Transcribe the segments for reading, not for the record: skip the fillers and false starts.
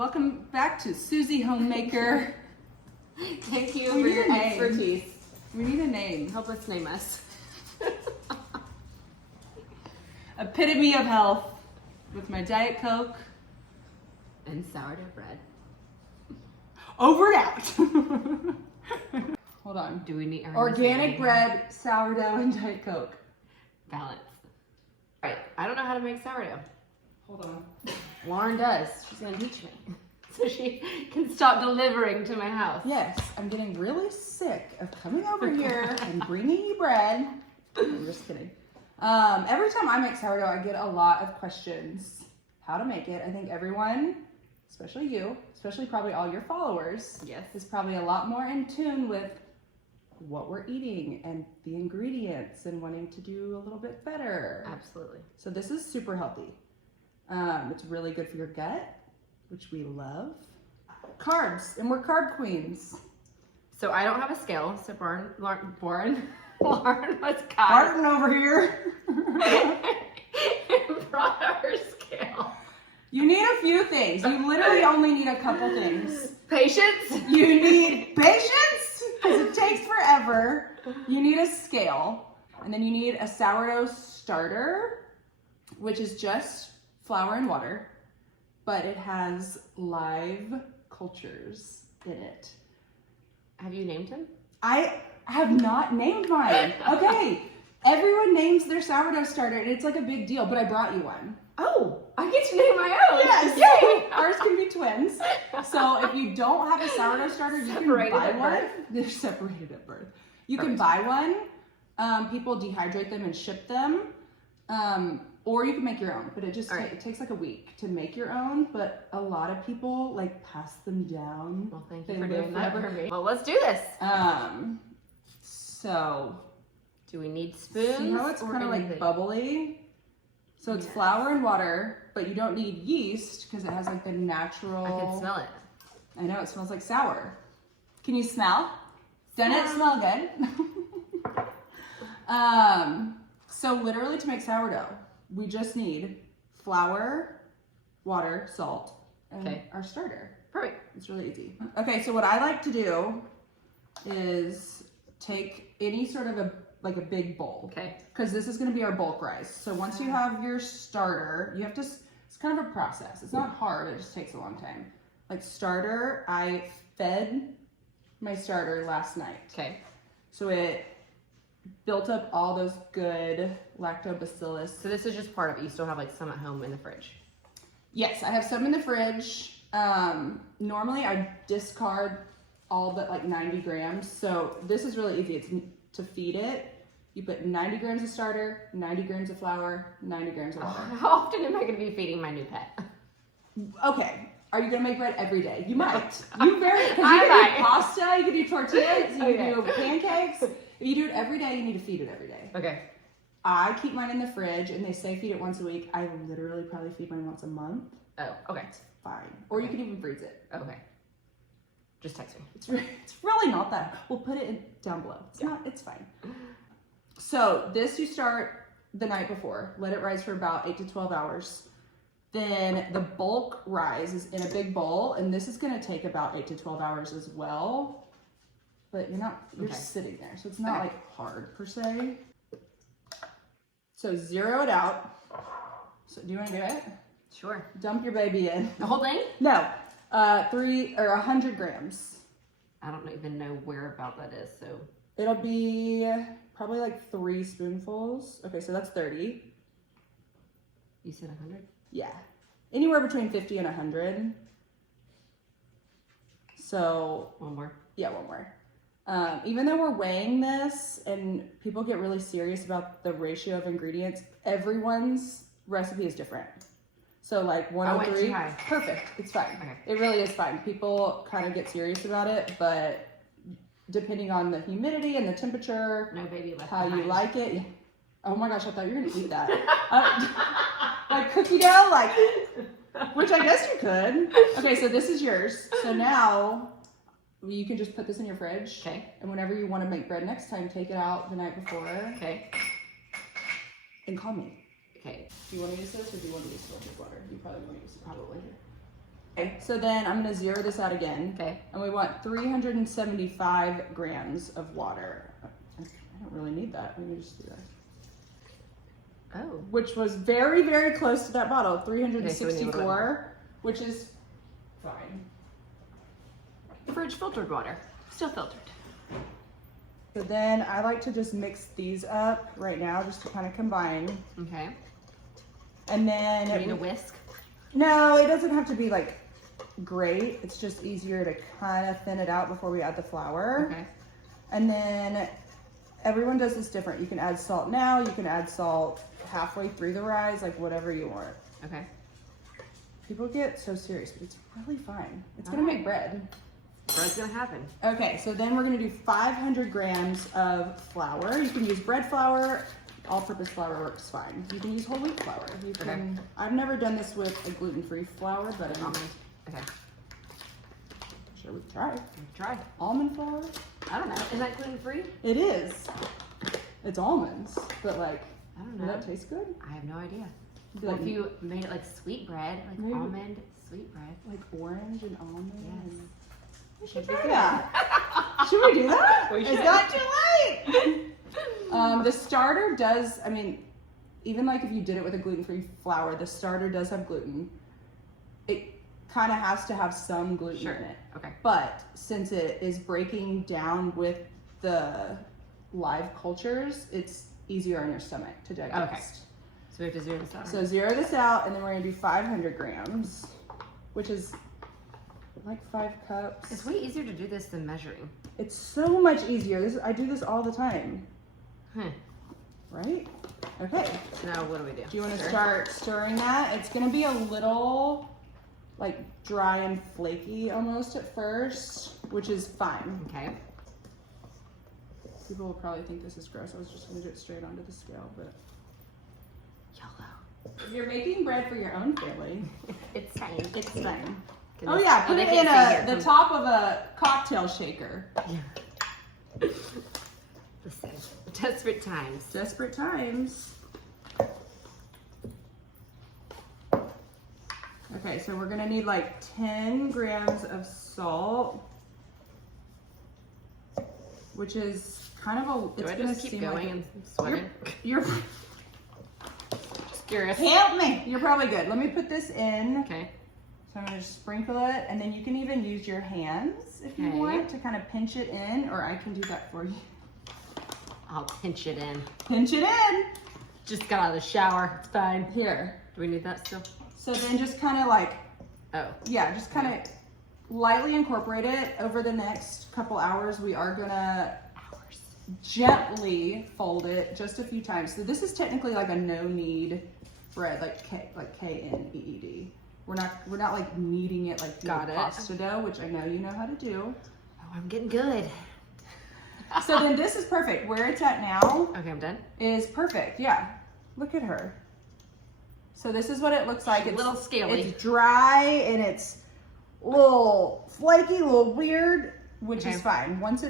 Welcome back to Susie Homemaker. Thank you for your expertise. We need a name. Help us name us. Epitome of health with my Diet Coke. And sourdough bread. Over and out. Hold on. Do we need organic bread, sourdough, and Diet Coke? Balance. All right. I don't know how to make sourdough. Hold on. Lauren does. She's going to teach me. So she can stop delivering to my house. Yes, I'm getting really sick of coming over here and bringing you bread. I'm just kidding. Every time I make sourdough, I get a lot of questions. How to make it. I think everyone, especially you, especially probably all your followers, yes, is probably a lot more in tune with what we're eating and the ingredients and wanting to do a little bit better. Absolutely. So this is super healthy. It's really good for your gut, which we love. Carbs, and we're carb queens. So I don't have a scale, so Lauren was kind. Barton over here. Brought our scale. You need a few things. You literally only need a couple things. Patience. You need patience, because it takes forever. You need a scale. And then you need a sourdough starter, which is just flour and water, but it has live cultures in it. Have you named him? I have not named mine. Okay, everyone names their sourdough starter, and it's like a big deal, but I brought you one. Oh, I get to name my own. Yes, yay! Ours can be twins. So if you don't have a sourdough starter, you can buy one. They're separated at birth. You can buy one. People dehydrate them and ship them. Or you can make your own, but it just it takes like a week to make your own, but a lot of people like pass them down. Well, thank you for doing that for me. Well, let's do this. So do we need spoons? See how it's kind of like bubbly? So it's flour and water, but you don't need yeast because it has like the natural. I can smell it. I know, it smells like sour. Can you smell? Doesn't it smell good? So literally to make sourdough, we just need flour, water, salt, and our starter. Perfect. It's really easy. Okay, so what I like to do is take any sort of a big bowl. Okay. Because this is going to be our bulk rice. So once you have your starter, you have to, it's kind of a process. It's not hard, it just takes a long time. Like starter, I fed my starter last night. Okay. So it built up all those good lactobacillus. So this is just part of it. You still have like some at home in the fridge. Yes, I have some in the fridge. Normally I discard all but like 90 grams. So this is really easy. It's to feed it. You put 90 grams of starter, 90 grams of flour, 90 grams of water. How often am I going to be feeding my new pet? Okay. Are you going to make bread every day? You might. You can do pasta, you can do tortillas, you can do pancakes. If you do it every day, you need to feed it every day. Okay. I keep mine in the fridge, and they say feed it once a week. I literally probably feed mine once a month. Oh, okay. It's fine. Or you can even freeze it. Okay. Just text me. It's really not that. We'll put it down below. It's fine. So this you start the night before. Let it rise for about 8 to 12 hours. Then the bulk rise is in a big bowl, and this is going to take about 8 to 12 hours as well. But you're sitting there, so it's not like hard per se. So zero it out. So do you want to do it? Sure. Dump your baby in. The whole thing? No, 100 grams. I don't even know where about that is, so. It'll be probably like 3 spoonfuls. Okay, so that's 30. You said 100? Yeah, anywhere between 50 and 100. So. One more? Yeah, one more. Even though we're weighing this and people get really serious about the ratio of ingredients, everyone's recipe is different. So like 103, perfect, it's fine. Okay. It really is fine. People kind of get serious about it, but depending on the humidity and the temperature, how you like it. Oh my gosh, I thought you were gonna eat that. Like cookie dough, which I guess you could. Okay, so this is yours. So now, you can just put this in your fridge. Okay. And whenever you want to make bread next time, take it out the night before. Okay. And call me. Okay. Do you want to use this or do you want to use filtered water? You probably want to use it. Probably. Okay, so then I'm gonna zero this out again. Okay. And we want 375 grams of water. I don't really need that. We can just do that. Oh. Which was very, very close to that bottle. Okay, so we need a little bit 364, more. which is fine. Fridge filtered water. Still filtered. So then I like to just mix these up right now just to kind of combine. Okay. And then Do you need a whisk? no, it doesn't have to be like great. It's just easier to kind of thin it out before we add the flour. Okay. And then everyone does this different. You can add salt now, you can add salt halfway through the rise, like whatever you want. Okay. People get so serious, but it's really fine. It's All gonna right. make bread. Bread's gonna happen. Okay, so then we're gonna do 500 grams of flour. You can use bread flour, all-purpose flour works fine. You can use whole wheat flour. You can, I've never done this with a gluten-free flour, but I'm Okay. sure we can try. Try. Almond flour? I don't know. Is that gluten free? It is. It's almonds, but like, I don't does know. that taste good? I have no idea. Be Well, like, if you made it like sweet bread, like Maybe. almond sweet bread. like orange and almond? Yes. and- We Should should be try good. that. Should we do that? We It's should. not too late. The starter does, I mean, even like if you did it with a gluten-free flour, the starter does have gluten. It kind of has to have some gluten Sure. in it. Okay. But since it is breaking down with the live cultures, it's easier on your stomach to digest. So we have to zero this out. So zero this out, and then we're gonna do 500 grams, which is like 5 cups. It's way easier to do this than measuring. It's so much easier. I do this all the time, Huh. right? Okay. So now what do we do? Do you want to Stir? start stirring that? It's gonna be a little like dry and flaky almost at first, which is fine. Okay. People will probably think this is gross. I was just gonna do it straight onto the scale, but Yellow. if you're making bread for your own family, It's fine. it's fine. Can Oh this- yeah, put they it can't in see here. the top of a cocktail shaker. Listen. Desperate times. Desperate times. Okay, so we're gonna need like 10 grams of salt, which is kind of a. Do It's I gonna just keep seem going like and sweating? you're Just curious. help me. You're probably good. Let me put this in. Okay. So I'm gonna just sprinkle it, and then you can even use your hands if you Okay. want to kind of pinch it in, or I can do that for you. I'll pinch it in. Pinch it in. Just got out of the shower. It's fine. Here. Do we need that still? So then just kind of like, Oh. yeah, just kind of lightly incorporate it over the next couple hours. We are gonna gently fold it just a few times. So this is technically like a no knead bread, like K-N-E-E-D. We're not like kneading it like Got the it. pasta dough, which I know you know how to do. Oh, I'm getting good. So then this is perfect. Where it's at now Okay, I'm done. is perfect. Yeah, look at her. So this is what it looks like. A little scaly. It's dry and it's a little flaky, a little weird, which Okay. is fine. Once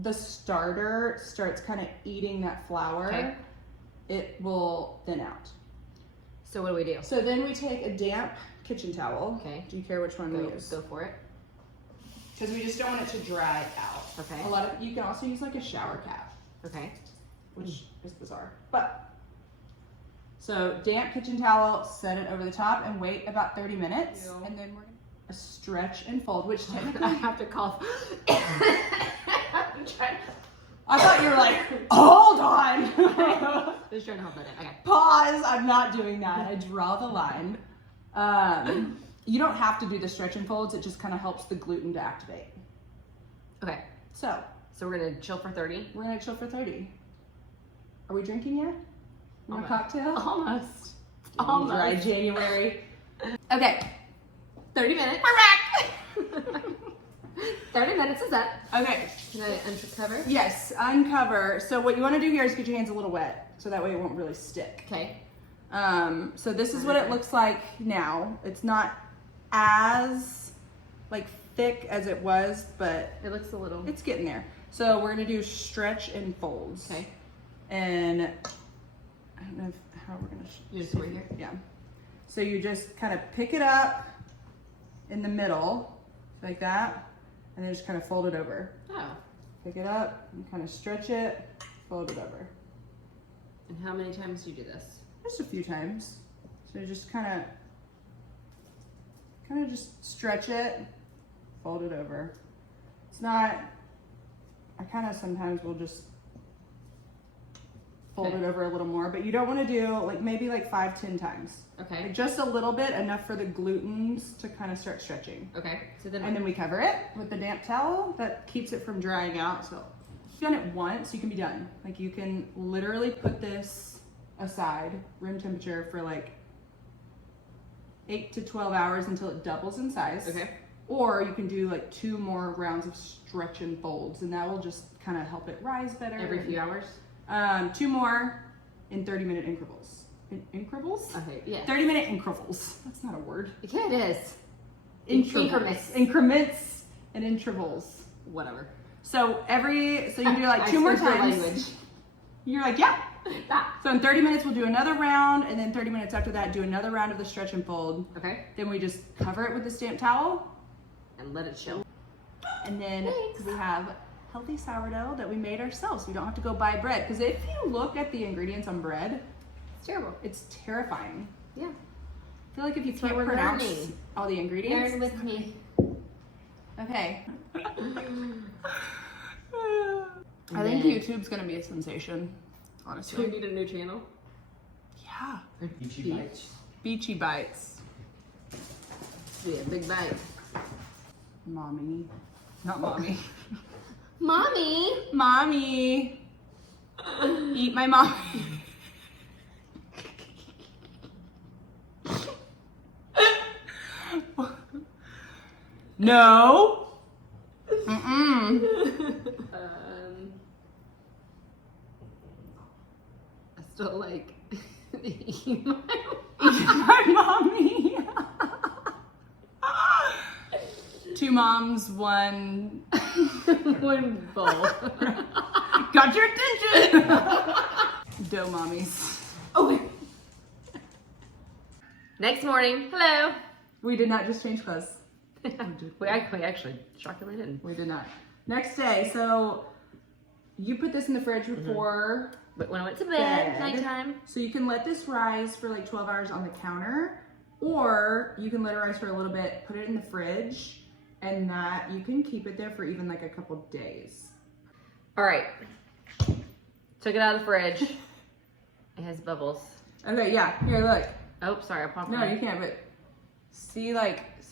the starter starts kind of eating that flour, Okay. it will thin out. So what do we do? So then we take a damp kitchen towel. Okay. Do you care which one we use? Go for it. Because we just don't want it to dry out. Okay. You can also use like a shower cap, Okay. which is bizarre. But so damp kitchen towel, set it over the top and wait about 30 minutes. Yeah. And then we're gonna stretch and fold, which I technically have to cough. I'm trying. I thought you were like, hold on. Just trying to hold that in. Okay. Pause. I'm not doing that. I draw the line. You don't have to do the stretch and folds. It just kind of helps the gluten to activate. Okay. So So we're gonna chill for 30. we're gonna chill for 30. Are we drinking yet? You want a Almost. cocktail? Almost. Dry Almost. January. Okay. 30 minutes. 30 minutes is up. Okay. Can I uncover? Yes, uncover. So what you want to do here is get your hands a little wet, so that way it won't really stick. Okay. So this is what it looks like now. It's not as like thick as it was, but It looks a little. it's getting there. So we're gonna do stretch and folds. Okay. And I don't know how we're gonna. You just right here. Yeah. So you just kind of pick it up in the middle, like that, and then just kind of fold it over. Oh. Pick it up and kind of stretch it, fold it over. And how many times do you do this? Just a few times. So just kind of just stretch it, fold it over. It's not, I kind of sometimes will just fold it over a little more, but you don't want to do like maybe like 5-10 times. Okay. Like just a little bit, enough for the glutens to kind of start stretching. Okay. So then. And then we cover it with the damp towel that keeps it from drying out. So if you've done it once, you can be done. Like you can literally put this aside, room temperature, for like 8 to 12 hours until it doubles in size. Okay. Or you can do like 2 more rounds of stretch and folds, and that will just kind of help it rise better. Every few hours? 2 more in 30-minute intervals. Intervals? Okay, yeah. 30-minute intervals. That's not a word. Yeah, it is. Increments. Increments and intervals. Whatever. So you can do like 2 more times. Language. You're like, yeah. So in 30 minutes, we'll do another round, and then 30 minutes after that, do another round of the stretch and fold. Okay. Then we just cover it with the damp towel. And let it chill. And then Thanks. we have healthy sourdough that we made ourselves. We don't have to go buy bread. Because if you look at the ingredients on bread, It's terrible. it's terrifying. Yeah. I feel like if you That's what can't we're pronounce learning. all the ingredients. Learn with me. Okay. I And think then- YouTube's gonna be a sensation, Do we honestly. need a new channel? Yeah. Beachy bites. Beachy bites. Yeah, big bite. Mommy. Not mommy. Mommy! Mommy. Eat my mom. No. Mm-mm. I still like eating my My mommy. 2 moms, 1. one bowl. Got your attention. Dough mommies. Oh wait. Next morning. Hello. We did not just change clothes. We actually shockingly didn't. We did not. Next day, so you put this in the fridge before, But when I went to bed, Bed. nighttime. so you can let this rise for like 12 hours on the counter, or you can let it rise for a little bit, put it in the fridge, and that you can keep it there for even like a couple days. All right. Took it out of the fridge. It has bubbles. Okay, yeah, here, look. Oh, sorry, I popped No, one. you can't, but see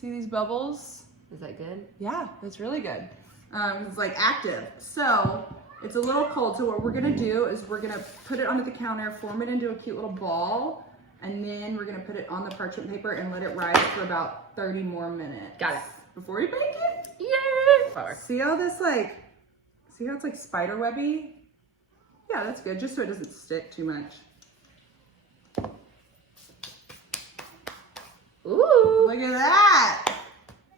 these bubbles? Is that good? Yeah, that's really good. It's like active. So it's a little cold. So what we're gonna do is we're gonna put it onto the counter, form it into a cute little ball, and then we're gonna put it on the parchment paper and let it rise for about 30 more minutes. Got it. Before we bake it. Yay! Flour. See how it's like spider webby? Yeah, that's good, just so it doesn't stick too much. Ooh! Look at that!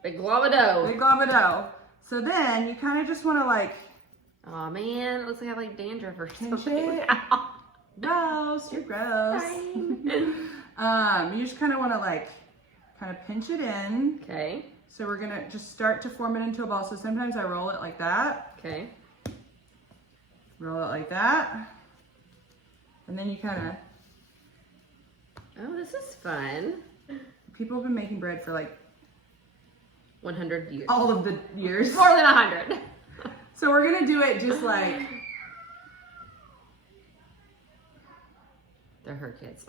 Big glob of dough. Big glob of dough. So then you kind of just want to like Oh man, it looks like I have like dandruff or pinch something. it. Gross, you're gross. You just kind of want to like kind of pinch it in. Okay. So we're gonna just start to form it into a ball. So sometimes I roll it like that, Okay. roll it like that, and then you kind of. Oh, this is fun. People have been making bread for like 100 years. all of the years. More than 100. So we're gonna do it just like. They're her kids.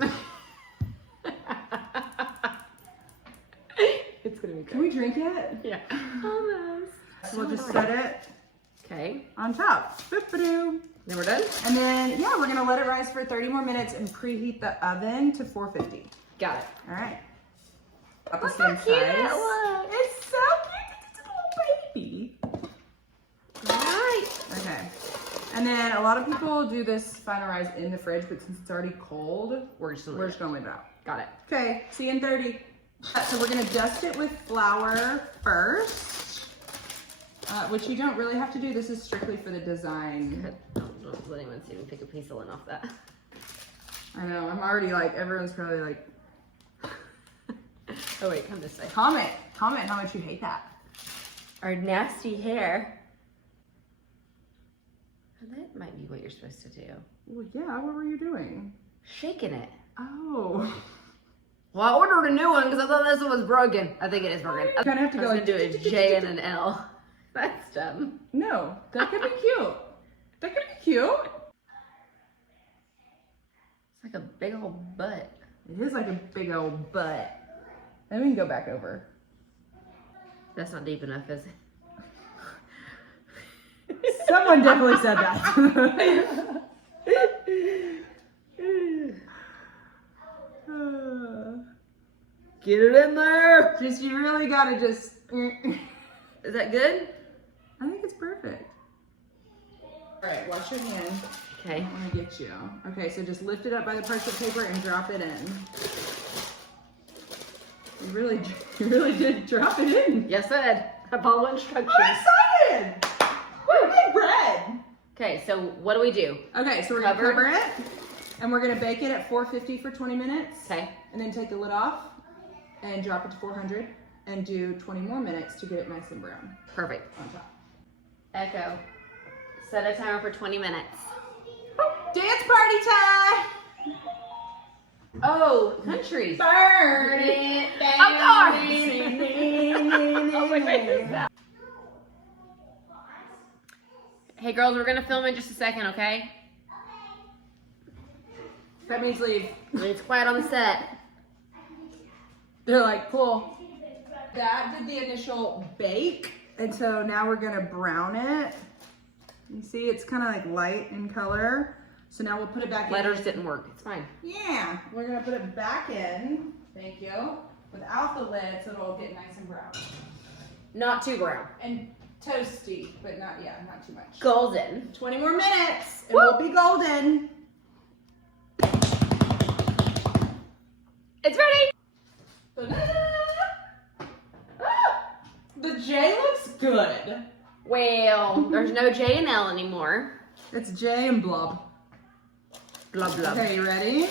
It's gonna be Can we drink it? Yeah. Almost. We'll just set it Okay. on top. Boop-a-doo. Then we're done? And then, yeah, we're gonna let it rise for 30 more minutes and preheat the oven to 450. Got it. All right. About the Look same how cute it size. looks. It's so cute. It's a little baby. Right. Okay. And then a lot of people do this final rise in the fridge, but since it's already cold, We're just we're just gonna leave it out. Got it. Okay, see you in 30. So we're gonna dust it with flour first, which you don't really have to do. This is strictly for the design. Don't let anyone see me pick a piece of lint off that. I know, I'm already like, everyone's probably like, Oh wait, come this way. Comment how much you hate that. Our nasty hair. That might be what you're supposed to do. Well, yeah, what were you doing? Shaking it. Oh. Well, I ordered a new one because I thought this one was broken. I think it is broken. You kind of have to go I was gonna do a J and an L. That's dumb. No, that could be cute. That could be cute. It's like a big old butt. It is like a big old butt. Then we can go back over. That's not deep enough, is it? Someone definitely said that. Get it in there. Just, you really gotta just. Is that good? I think it's perfect. All right, wash your hand. Okay. I'm gonna get you. Okay, so just lift it up by the parchment paper and drop it in. You really did drop it in. Yes, I did. I follow instructions. I'm excited. We made bread. Okay, so what do we do? Okay, so we're gonna cover it, and we're gonna bake it at 450 for 20 minutes. Okay. And then take the lid off and drop it to 400 and do 20 more minutes to get it nice and brown. Perfect. On top. Echo. Set a timer for 20 minutes. Dance party time! Oh, country. Burn it down. Of course. I was like, wait, who's that? Hey girls, we're gonna film in just a second, okay? That means leave. It's quiet on the set. They're like, cool. That did the initial bake, and so now we're gonna brown it. You see, it's kind of like light in color. So now we'll put it back in. Letters didn't work. It's fine. Yeah, we're gonna put it back in. Thank you. Without the lid, so it'll get nice and brown. Not too brown. And toasty, but not too much. Golden. 20 more minutes, and Woo! we'll be golden. It's ready. The J looks good. Well, there's no J and L anymore. It's J and blub. Blub blub. Okay, you ready?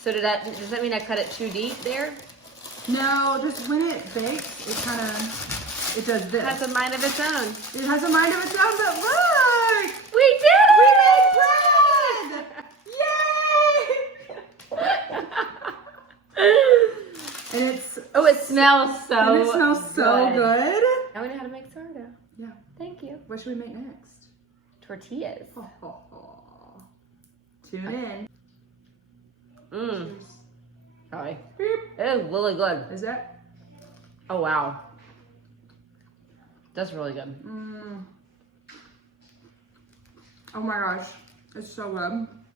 So does that mean I cut it too deep there? No, just when it bakes, it it does this. It has a mind of its own. It has a mind of its own, but look! We did We it! made bread! Yay! And it's It smells so and it smells so good. Now we know how to make sourdough. Yeah. Thank you. What should we make next? Tortillas. Tune in. Mmm. Sorry. It is really good. Is that? Oh wow. That's really good. Oh my gosh. It's so good.